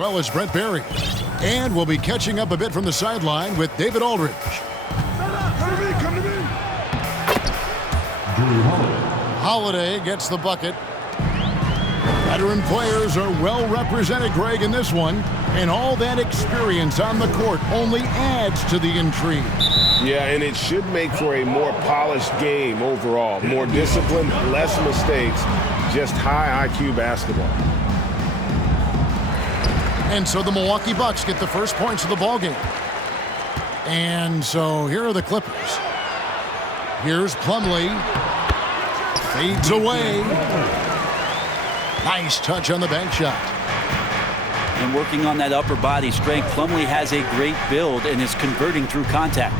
Well as Brent Berry. And we'll be catching up a bit from the sideline with David Aldridge. Come to me. Holiday gets the bucket. Veteran players are well represented, Greg, in this one. And all that experience on the court only adds to the intrigue. Yeah, and it should make for a more polished game overall. More discipline, less mistakes, just high IQ basketball. And so the Milwaukee Bucks get the first points of the ballgame. And so here are the Clippers. Here's Plumlee. Fades away. Nice touch on the bank shot. And working on that upper body strength, Plumlee has a great build and is converting through contact.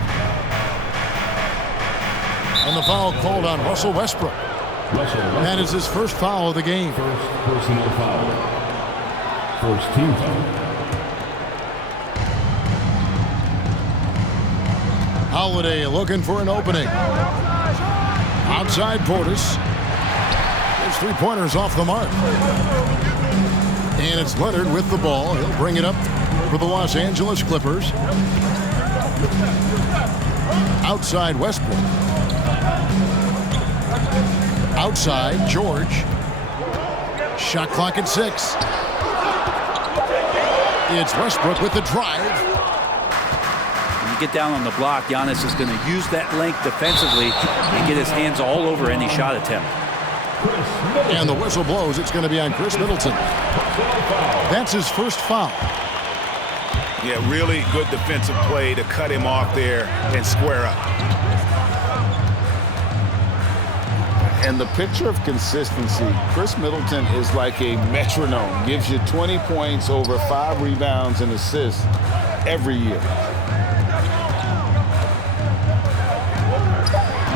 And the foul called on Russell Westbrook. That is his first foul of the game. First personal foul. First team foul. Holiday looking for an opening. Outside Portis. His three-pointers off the mark. And it's Leonard with the ball. He'll bring it up for the Los Angeles Clippers. Outside Westbrook. Outside George. Shot clock at 6. It's Westbrook with the drive. When you get down on the block, Giannis is going to use that length defensively and get his hands all over any shot attempt. And the whistle blows. It's going to be on Chris Middleton. That's his first foul. Yeah, really good defensive play to cut him off there and square up. And the picture of consistency, Chris Middleton is like a metronome. Gives you 20 points, over 5 rebounds and assists every year.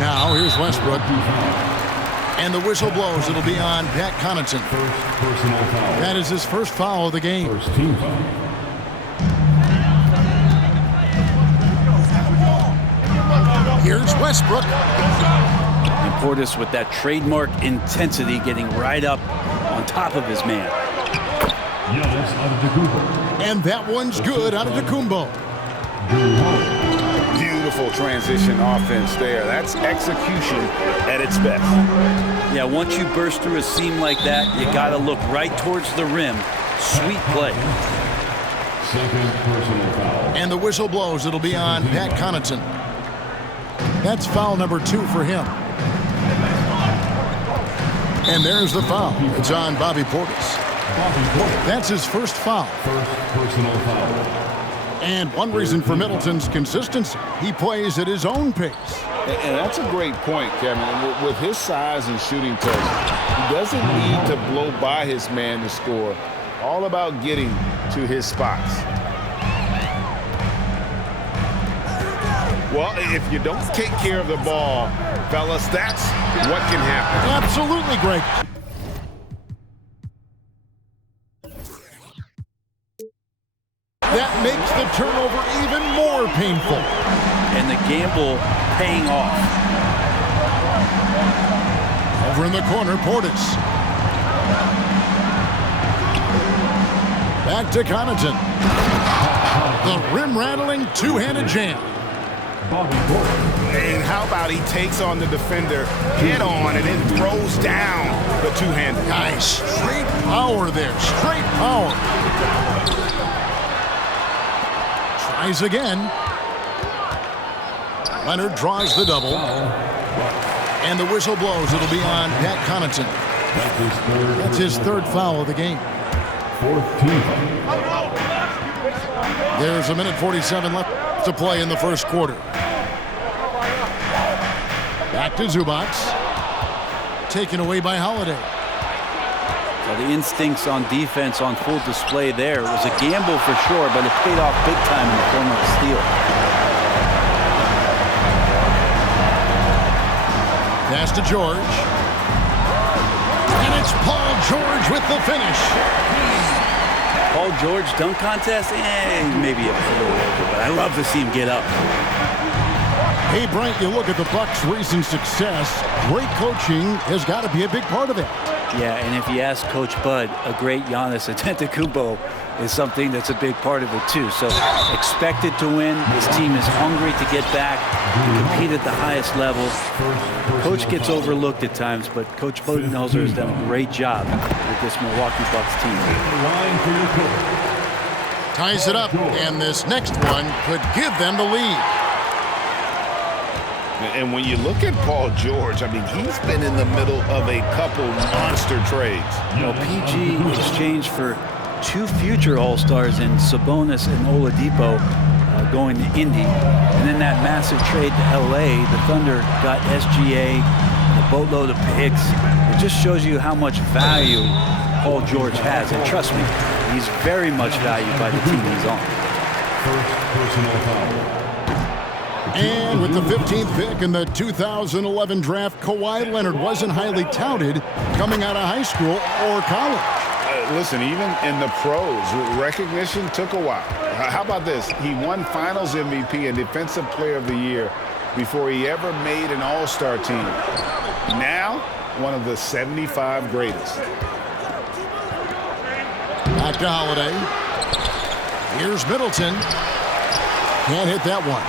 Now here's Westbrook. And the whistle blows. It'll be on Pat Connaughton. First personal foul. That is his first foul of the game. First team foul. Here's Westbrook. And Portis with that trademark intensity, getting right up on top of his man. Giannis Antetokounmpo. And that one's good out of Antetokounmpo. Beautiful transition offense there. That's execution at its best. Yeah, once you burst through a seam like that, you got to look right towards the rim. Sweet play. Second personal foul. And the whistle blows. It'll be on Pat Connaughton. That's foul number 2 for him. And there's the foul. It's on Bobby Portis. That's his first foul. First personal foul. And one reason for Middleton's consistency, he plays at his own pace. And that's a great point, Kevin. With his size and shooting touch, he doesn't need to blow by his man to score. All about getting to his spots. Well, if you don't take care of the ball, fellas, that's what can happen. Absolutely, Greg. That makes the turnover even more painful. And the gamble paying off. Over in the corner, Portis. Back to Connaughton. The rim-rattling two-handed jam. And how about he takes on the defender head on and then throws down the two-handed. Nice. Straight power there. Straight power. Tries again. Leonard draws the double. And the whistle blows. It'll be on Pat Connaughton. That's his third foul of the game. Fourth team foul. There's a minute 47 left to play in the first quarter. Back to Zubac. Taken away by Holiday. Well, the instincts on defense on full display there. It was a gamble for sure, but it paid off big time in the form of a steal. Pass to George. And it's Paul George with the finish. Paul George dunk contest? Maybe a little over, but I love to see him get up. Hey, Brent, you look at the Bucks' recent success. Great coaching has got to be a big part of it. Yeah, and if you ask Coach Bud, a great Giannis Antetokounmpo is something that's a big part of it too. So expected to win. His team is hungry to get back, compete at the highest level. Coach gets overlooked at times, but Coach Budenholzer has done a great job with this Milwaukee Bucks team. Ties it up, and this next one could give them the lead. And when you look at Paul George, I mean, he's been in the middle of a couple monster trades. PG exchanged for 2 future All-Stars in Sabonis and Oladipo going to Indy. And then that massive trade to LA, the Thunder got SGA, a boatload of picks. It just shows you how much value Paul George has. And trust me, he's very much valued by the team he's on. First personal foul. And with the 15th pick in the 2011 draft, Kawhi Leonard wasn't highly touted coming out of high school or college. Listen, even in the pros, recognition took a while. How about this? He won Finals MVP and Defensive Player of the Year before he ever made an All-Star team. Now, one of the 75 greatest. Back to Holiday. Here's Middleton. Can't hit that one.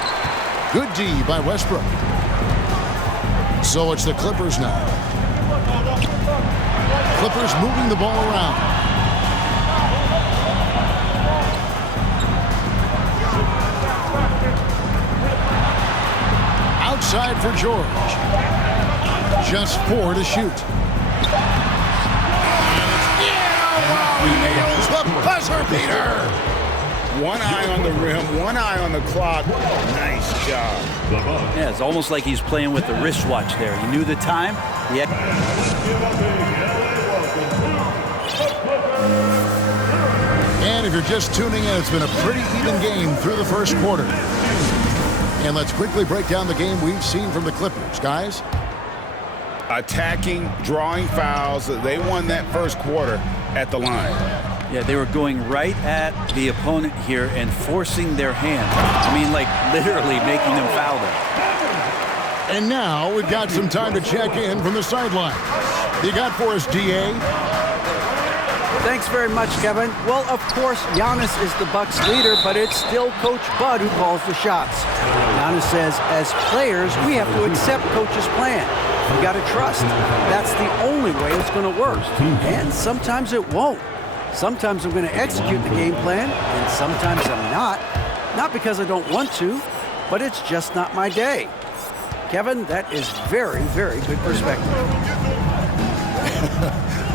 Good D by Westbrook. So it's the Clippers now. Clippers moving the ball around. Outside for George. Just 4 to shoot. He nails the buzzer beater. One eye on the rim, one eye on the clock. Nice job. Yeah, it's almost like he's playing with the wristwatch there. He knew the time. And if you're just tuning in, it's been a pretty even game through the first quarter. And let's quickly break down the game we've seen from the Clippers, guys. Attacking, drawing fouls. They won that first quarter at the line. Yeah, they were going right at the opponent here and forcing their hand. I mean, like literally making them foul them. And now we've got some time to check in from the sideline. You got for us, DA? Thanks very much, Kevin. Well, of course, Giannis is the Bucks leader, but it's still Coach Bud who calls the shots. Giannis says, as players, we have to accept Coach's plan. We got to trust. That's the only way it's going to work. And sometimes it won't. Sometimes I'm going to execute the game plan, and sometimes I'm not. Not because I don't want to, but it's just not my day. Kevin, that is very, very good perspective.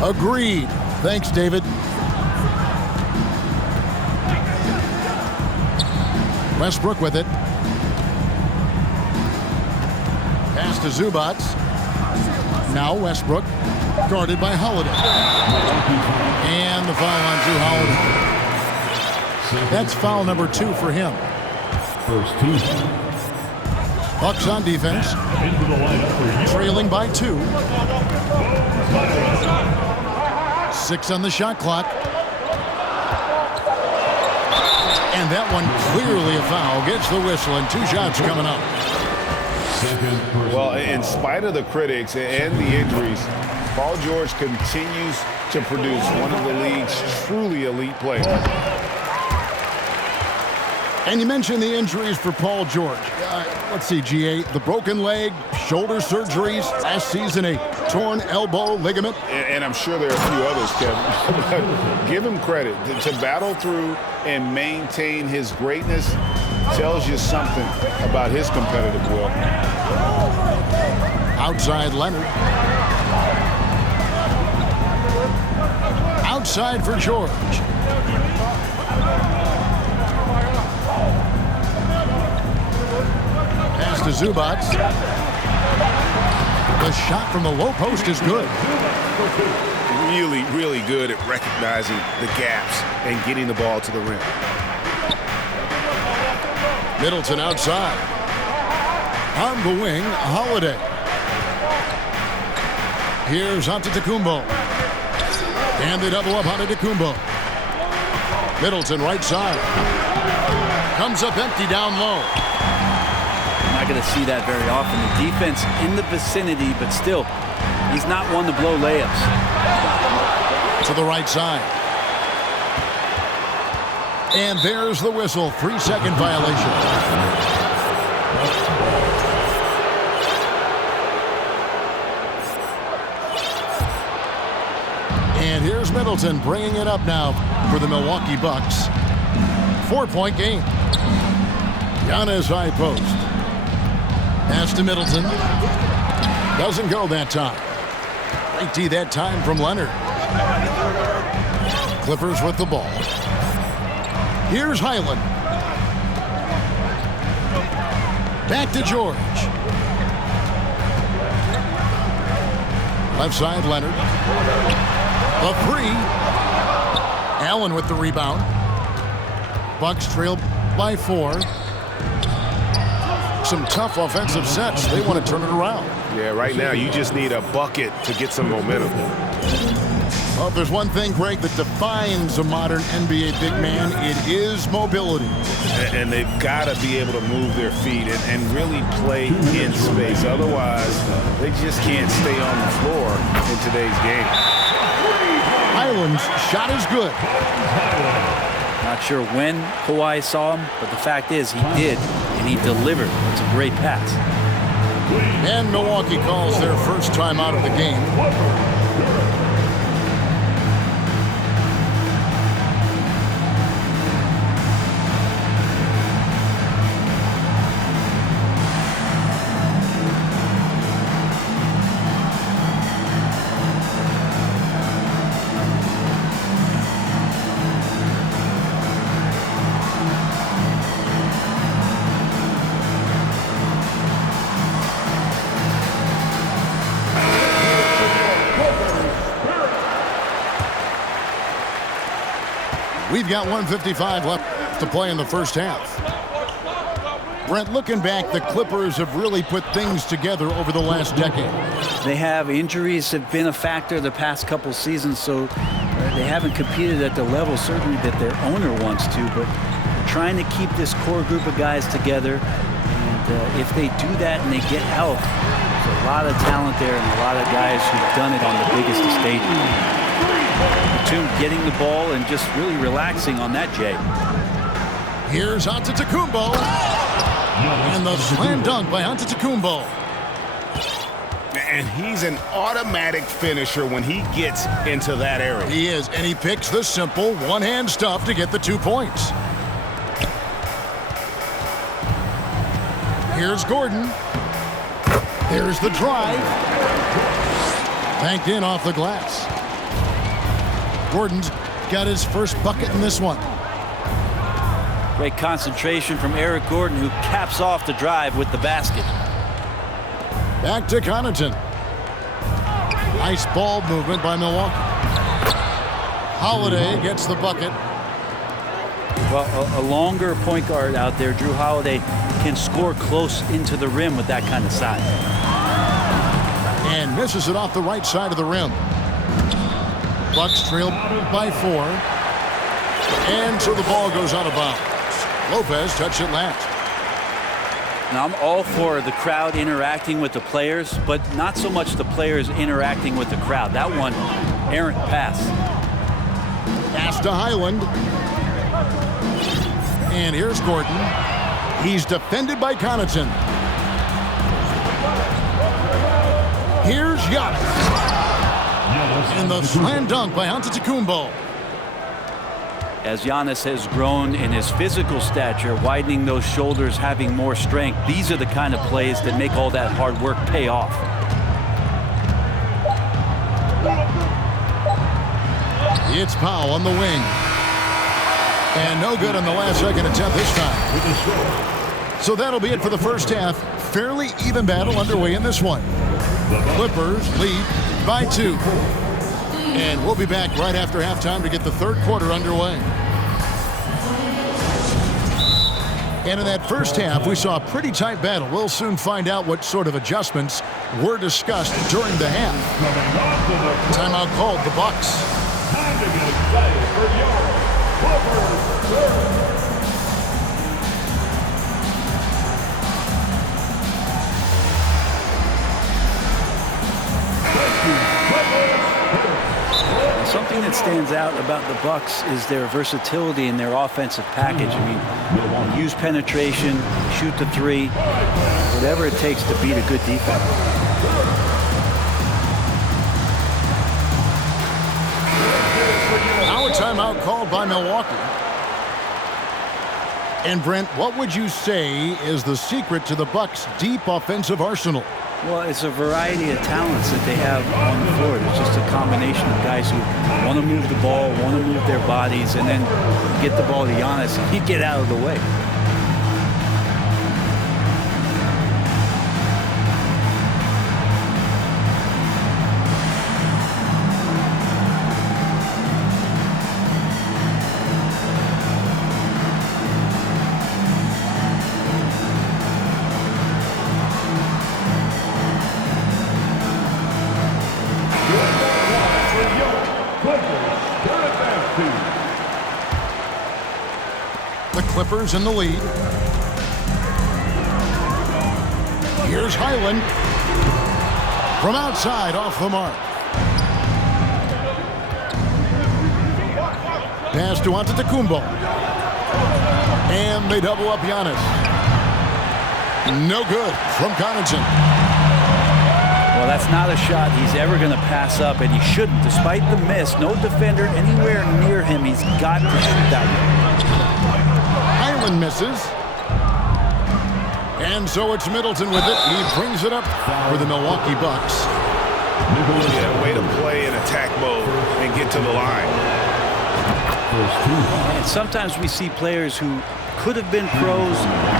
Agreed. Thanks, David. Westbrook with it. Pass to Zubac. Now Westbrook, guarded by Holiday. And the foul on Drew Holiday. That's foul number 2 for him. First team. Bucks on defense. Into the lineup for Trailing by 2. 6 on the shot clock. And that one clearly a foul. Gets the whistle and 2 shots coming up. Well, in spite of the critics and the injuries, Paul George continues to produce one of the league's truly elite players. And you mentioned the injuries for Paul George. Let's see, GA, the broken leg, shoulder surgeries, last season a torn elbow ligament. And I'm sure there are a few others, Kevin. But give him credit. To battle through and maintain his greatness tells you something about his competitive will. Outside Leonard. Outside for George. Pass to Zubac. The shot from the low post is good. Really, really good at recognizing the gaps and getting the ball to the rim. Middleton outside. On the wing, Holiday. Here's Antetokounmpo. And they double up Antetokounmpo. Middleton right side. Comes up empty down low. Not going to see that very often. The defense in the vicinity, but still, he's not one to blow layups. To the right side. And there's the whistle. 3-second violation. And here's Middleton bringing it up now for the Milwaukee Bucks. 4-point game. Giannis high post. Pass to Middleton. Doesn't go that time. Late D that time from Leonard. Clippers with the ball. Here's Highland. Back to George. Left side, Leonard. The three. Allen with the rebound. Bucks trail by 4. Some tough offensive sets. They want to turn it around. Yeah, right now you just need a bucket to get some momentum. Well, if there's one thing, Greg, that defines a modern NBA big man, it is mobility. And they've got to be able to move their feet and really play in space. Otherwise, they just can't stay on the floor in today's game. Highland's shot is good. Not sure when Kawhi saw him, but the fact is he did, and he delivered. It's a great pass. And Milwaukee calls their first time out of the game. We've got 1:55 left to play in the first half. Brent, looking back, the Clippers have really put things together over the last decade. They have injuries have been a factor the past couple seasons, so they haven't competed at the level certainly that their owner wants to, but trying to keep this core group of guys together. And if they do that and they get health, there's a lot of talent there and a lot of guys who've done it on the biggest of stages. Batum getting the ball and just really relaxing on that, Jay. Here's Antetokounmpo. And the slam dunk by Antetokounmpo. And he's an automatic finisher when he gets into that area. He is, and he picks the simple one-hand stuff to get the 2 points. Here's Gordon. There's the drive. Banked in off the glass. Gordon's got his first bucket in this one. Great concentration from Eric Gordon, who caps off the drive with the basket. Back to Connaughton. Nice ball movement by Milwaukee. Holiday gets the bucket. Well, a longer point guard out there, Drew Holiday, can score close into the rim with that kind of size. And misses it off the right side of the rim. Bucks trail by 4. And so the ball goes out of bounds. Lopez touched it last. Now, I'm all for the crowd interacting with the players, but not so much the players interacting with the crowd. That one, errant pass. Pass to Highland. And here's Gordon. He's defended by Connaughton. Here's Giannis. And the slam dunk by Antetokounmpo. As Giannis has grown in his physical stature, widening those shoulders, having more strength, these are the kind of plays that make all that hard work pay off. It's Powell on the wing. And no good on the last second attempt this time. So that'll be it for the first half. Fairly even battle underway in this one. Clippers lead by 2. And we'll be back right after halftime to get the third quarter underway. And in that first half, we saw a pretty tight battle. We'll soon find out what sort of adjustments were discussed during the half. Timeout called, the Bucks. Time to get excited for your Clippers. Something that stands stands out about the Bucks is their versatility in their offensive package. I mean, use penetration, shoot the three, whatever it takes to beat a good defense. Now a timeout called by Milwaukee. And Brent, what would you say is the secret to the Bucks' deep offensive arsenal? Well, it's a variety of talents that they have on the floor. It's just a combination of guys who want to move the ball, want to move their bodies, and then get the ball to Giannis and he'd get out of the way. Clippers in the lead. Here's Highland. From outside, off the mark. Pass to Antetokounmpo. And they double up Giannis. No good from Connaughton. Well, that's not a shot he's ever going to pass up, and he shouldn't. Despite the miss, no defender anywhere near him. He's got to shoot that one. Highland misses. And so it's Middleton with it. He brings it up for the Milwaukee Bucks. Yeah, way to play in attack mode and get to the line. And sometimes we see players who could have been pros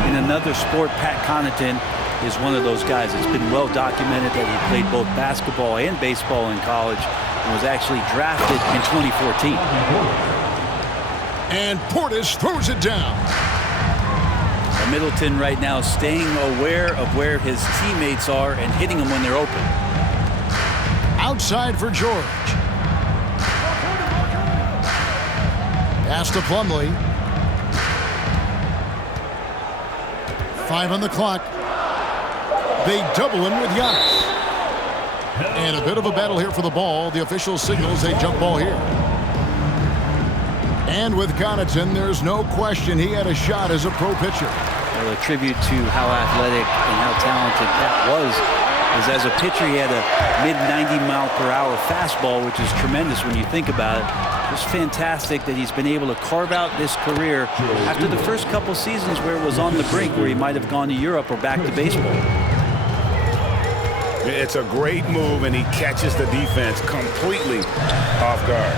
in another sport. Pat Connaughton is one of those guys. It's been well documented that he played both basketball and baseball in college and was actually drafted in 2014. And Portis throws it down. Middleton right now staying aware of where his teammates are and hitting them when they're open. Outside for George. Pass to Plumlee. 5 on the clock. They double him with Giannis. And a bit of a battle here for the ball. The official signals a jump ball here. And with Connaughton, there's no question he had a shot as a pro pitcher. Well, a tribute to how athletic and how talented Pat was is as a pitcher he had a mid-90-mile-per-hour fastball, which is tremendous when you think about it. It's fantastic that he's been able to carve out this career after the first couple seasons where it was on the brink, where he might have gone to Europe or back to baseball. It's a great move, and he catches the defense completely off guard.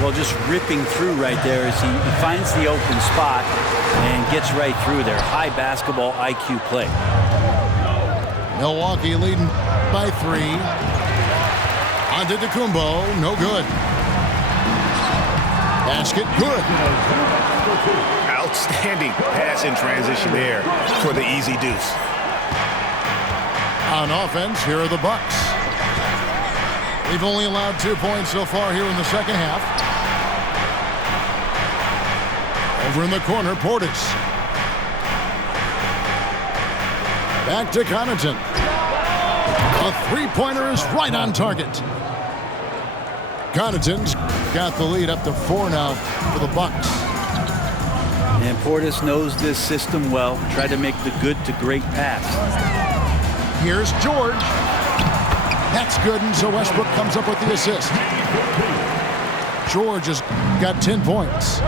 Well, just ripping through right there as he finds the open spot and gets right through there. High basketball IQ play. Milwaukee leading by 3. Antetokounmpo, no good. Basket, good. Outstanding pass in transition there for the easy deuce. On offense, here are the Bucks. They've only allowed 2 points so far here in the second half. Over in the corner, Portis. Back to Connaughton. A three-pointer is right on target. Connaughton's got the lead up to 4 now for the Bucks. And Portis knows this system well. Tried to make the good to great pass. Here's George. That's good, and so Westbrook comes up with the assist. George has got 10 points.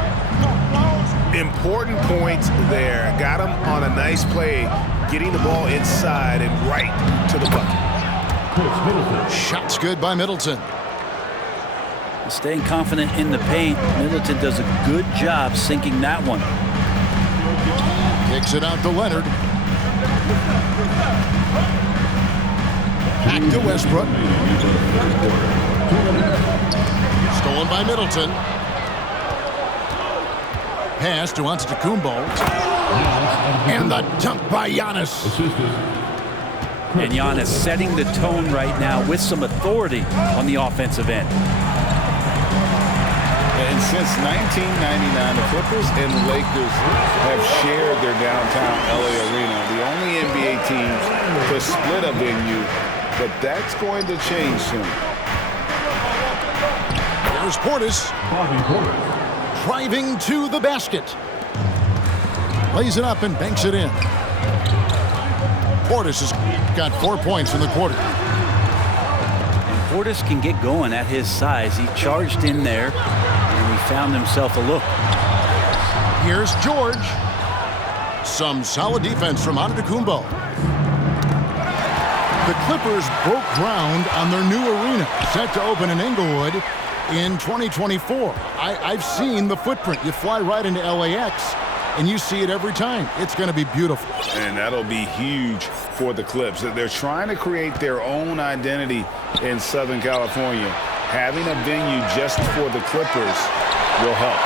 Important points there. Got him on a nice play, getting the ball inside and right to the bucket. Shots good by Middleton. Staying confident in the paint. Middleton does a good job sinking that one. Kicks it out to Leonard. Back to Westbrook. Stolen by Middleton. Pass to Antetokounmpo. And the dunk by Giannis. And Giannis setting the tone right now with some authority on the offensive end. And since 1999, the Clippers and the Lakers have shared their downtown LA arena, the only NBA teams to split a venue, but that's going to change soon. Here's Portis. Driving to the basket. Lays it up and banks it in. Portis has got 4 points in the quarter. And Portis can get going at his size. He charged in there, and he found himself a look. Here's George. Some solid defense from Antetokounmpo. The Clippers broke ground on their new arena, set to open in Inglewood in 2024. I've seen the footprint. You fly right into LAX, and you see it every time. It's going to be beautiful. And that'll be huge for the Clips. They're trying to create their own identity in Southern California. Having a venue just for the Clippers will help.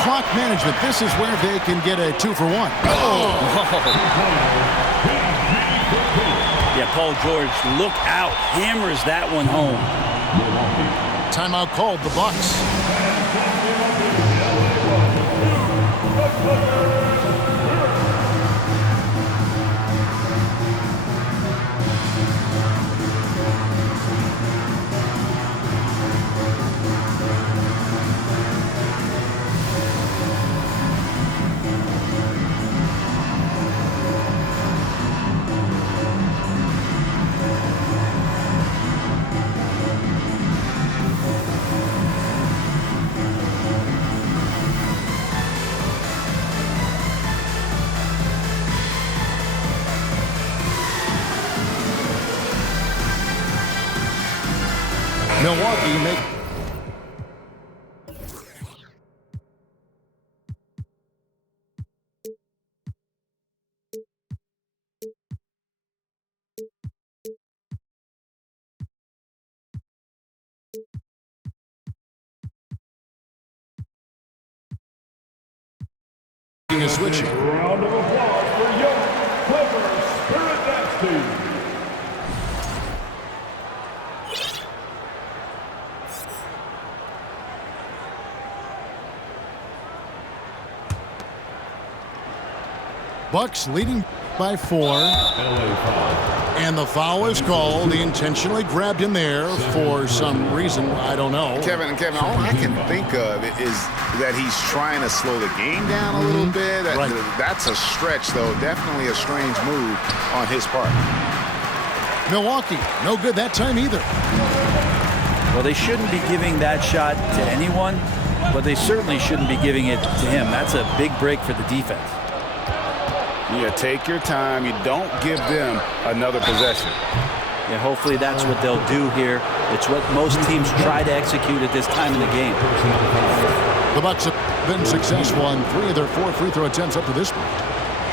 Clock management. This is where they can get a 2-for-1. Yeah, Paul George, look out. Hammers that one home. Timeout called, the Bucks. Milwaukee make is switching. Round of applause for young Clippers Spirit Dance Team. Bucks leading by 4. And the foul is called. He intentionally grabbed him there for some reason. I don't know. Kevin, all I can think of is that he's trying to slow the game down a little bit. Right. That's a stretch, though. Definitely a strange move on his part. Milwaukee, no good that time either. Well, they shouldn't be giving that shot to anyone, but they certainly shouldn't be giving it to him. That's a big break for the defense. Yeah, take your time. You don't give them another possession. Yeah, hopefully that's what they'll do here. It's what most teams try to execute at this time in the game. The Bucks have been successful on 3 of their 4 free throw attempts up to this point.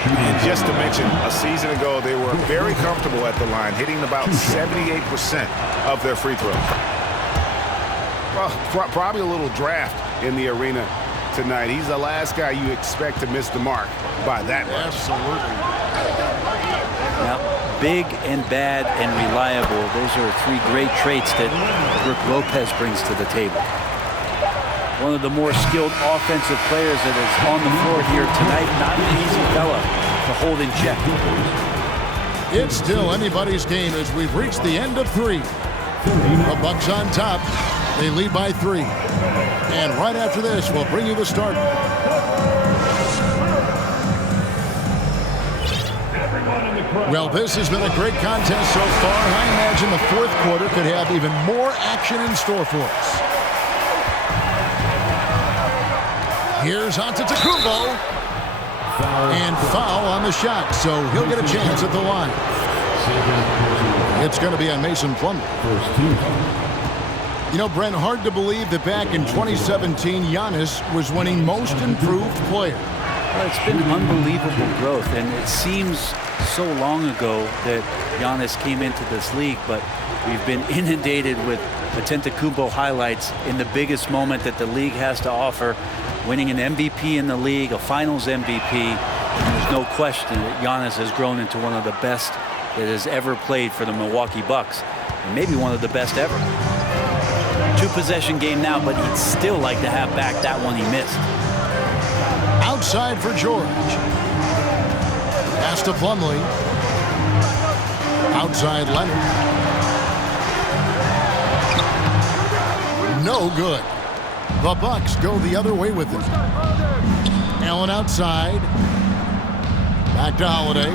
And just to mention, a season ago, they were very comfortable at the line, hitting about 78% of their free throws. Well, probably a little draft in the arena tonight. He's the last guy you expect to miss the mark by that much. Absolutely. Now, big and bad and reliable, those are 3 great traits that Brook Lopez brings to the table. One of the more skilled offensive players that is on the floor here tonight. Not an easy fella to hold in check. It's still anybody's game as we've reached the end of 3. The Bucks on top. They lead by 3. And right after this, we'll bring you the start. Well, this has been a great contest so far, and I imagine the 4th quarter could have even more action in store for us. Here's Antetokounmpo. And foul on the shot, so he'll get a chance at the line. It's going to be on Mason Plumlee. You know, Brent, hard to believe that back in 2017, Giannis was winning Most Improved Player. Well, it's been unbelievable growth, and it seems so long ago that Giannis came into this league, but we've been inundated with Antetokounmpo highlights in the biggest moment that the league has to offer, winning an MVP in the league, a Finals MVP, and there's no question that Giannis has grown into one of the best that has ever played for the Milwaukee Bucks, and maybe one of the best ever. 2-possession game now, but he'd still like to have back that one he missed. Outside for George. Pass to Plumlee. Outside Leonard. No good. The Bucks go the other way with it. Allen outside. Back to Holiday.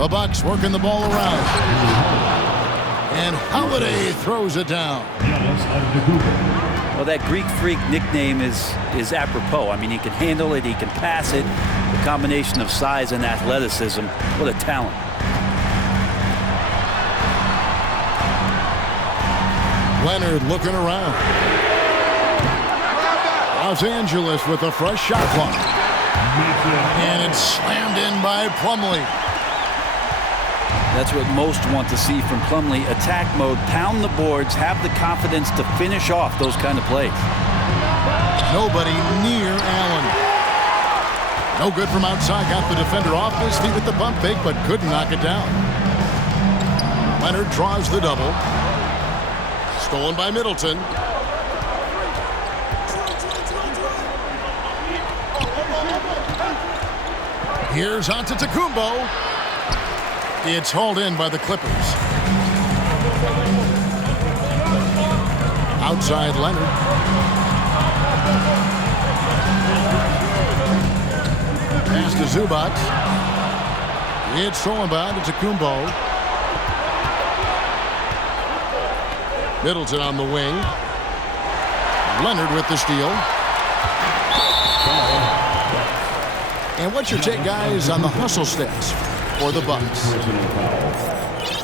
The Bucks working the ball around. And Holiday throws it down. Well, that Greek Freak nickname is apropos. I mean, he can handle it, he can pass it. The combination of size and athleticism, what a talent. Leonard looking around. Los Angeles with a fresh shot clock. And it's slammed in by Plumlee. That's what most want to see from Plumlee. Attack mode, pound the boards, have the confidence to finish off those kind of plays. Nobody near Allen. No good from outside. Got the defender off his feet with the pump fake, but couldn't knock it down. Leonard draws the double. Stolen by Middleton. Here's Antetokounmpo. It's hauled in by the Clippers. Outside Leonard. Pass to Zubac. It's stolen by Antetokounmpo. Middleton on the wing. Leonard with the steal. And what's your take, guys, on the hustle stats for the Bucks?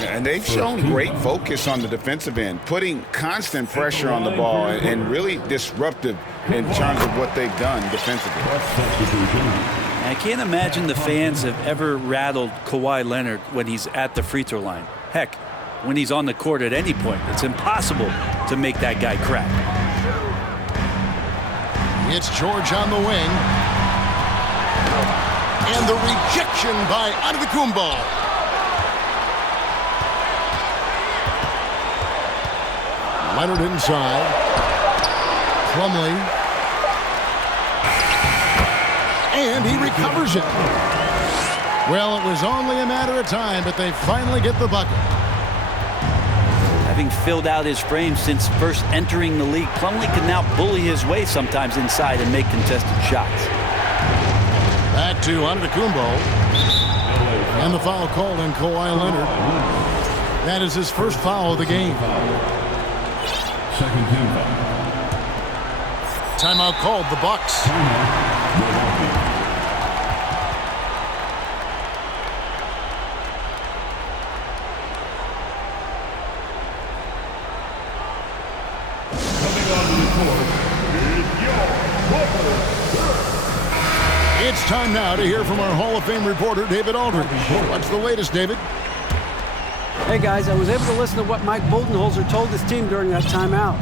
And they've shown great focus on the defensive end, putting constant pressure on the ball and really disruptive in terms of what they've done defensively. I can't imagine the fans have ever rattled Kawhi Leonard when he's at the free throw line. Heck, when he's on the court at any point, it's impossible to make that guy crack. It's George on the wing. And the rejection by Antetokounmpo. Leonard inside. Plumlee. And he recovers it. Well, it was only a matter of time, but they finally get the bucket. Having filled out his frame since first entering the league, Plumlee can now bully his way sometimes inside and make contested shots. Back to Antetokounmpo. And the foul called on Kawhi Leonard. That is his first foul of the game. Second team foul. Timeout called, the Bucks. Coming onto the court is your Booker. It's time now to hear from our Hall of Fame reporter, David Aldridge. What's the latest, David? Hey, guys, I was able to listen to what Mike Budenholzer told his team during that timeout.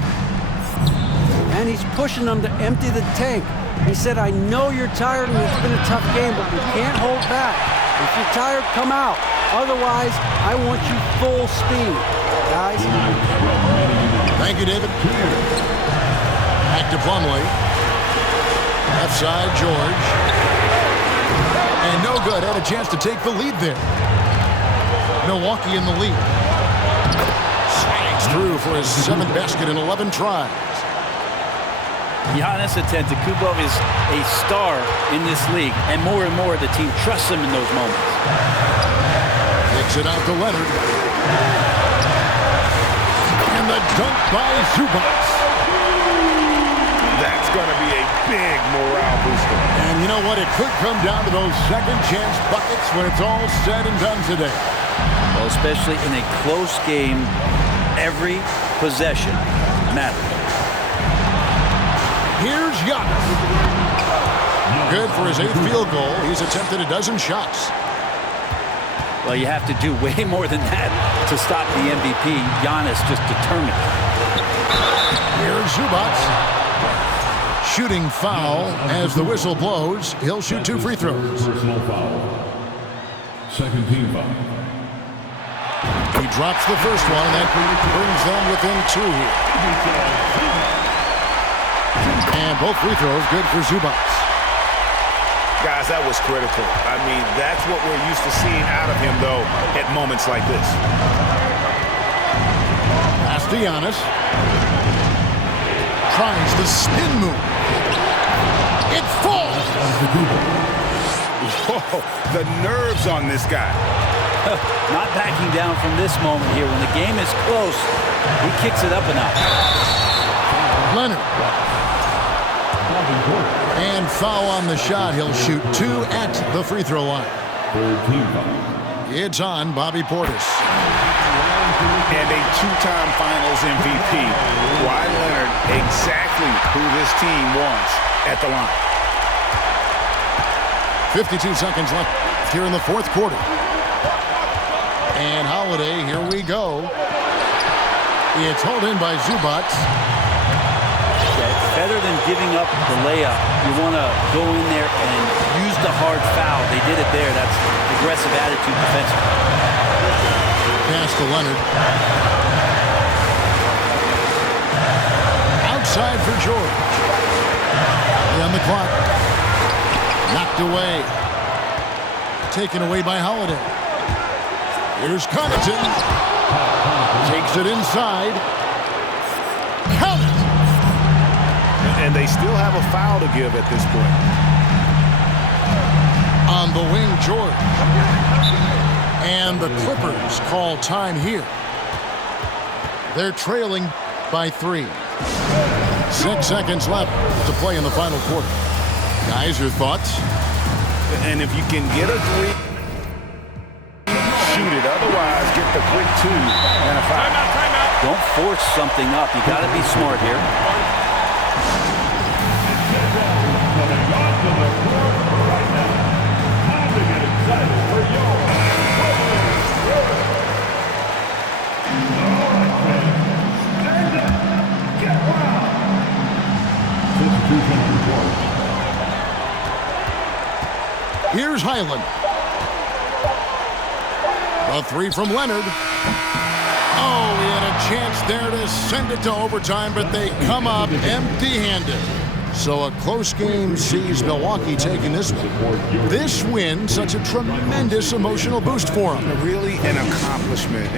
And he's pushing them to empty the tank. He said, I know you're tired and it's been a tough game, but you can't hold back. If you're tired, come out. Otherwise, I want you full speed, guys. Thank you, David. Back to Plumlee. Left side, George. And no good. Had a chance to take the lead there. Milwaukee in the lead. Slides through for his 7th basket in 11 tries. Giannis Antetokounmpo is a star in this league, and more the team trusts him in those moments. Kicks it out to Leonard. And the dunk by Zubac. That's going to be a big morale booster. And you know what? It could come down to those second chance buckets when it's all said and done today. Well, especially in a close game, every possession matters. Here's Giannis. Good for his 8th field goal. He's attempted a dozen shots. Well, you have to do way more than that to stop the MVP. Giannis just determined. Here's Zubac. Shooting foul as the whistle blows. He'll shoot 2 free throws. Personal foul. Second team foul. He drops the first one, and that brings them within 2 here. And both free throws good for Zubac. Guys, that was critical. I mean, that's what we're used to seeing out of him, though, at moments like this. Pass to Giannis. Tries the spin move. It falls. Whoa, the nerves on this guy. Not backing down from this moment here. When the game is close, he kicks it up a notch. Leonard. And foul on the shot. He'll shoot 2 at the free throw line. It's on Bobby Portis. And a two-time Finals MVP. Kawhi Leonard, exactly who this team wants at the line. 52 seconds left here in the fourth quarter. And Holiday, here we go. It's hauled in by Zubac. Better than giving up the layup, you want to go in there and use the hard foul. They did it there. That's aggressive attitude defensively. Pass to Leonard. Outside for George. On the clock. Knocked away. Taken away by Holiday. Here's Connaughton. Takes it inside. Count it. And they still have a foul to give at this point. On the wing, George. And the Clippers call time here. They're trailing by 3. 6 seconds left to play in the final quarter. Guys, your thoughts? And if you can get a 3, shoot it. Otherwise, get the quick 2 and a foul. Timeout. Don't force something up. You got to be smart here. Coming onto the court right now. Time to get excited for your All right, fans. Stand up. Get round. Substitution report. Here's Highland. A 3 from Leonard. Oh, he had a chance there to send it to overtime, but they come up empty-handed. So a close game sees Milwaukee taking this one. This win, such a tremendous emotional boost for them. Really an accomplishment.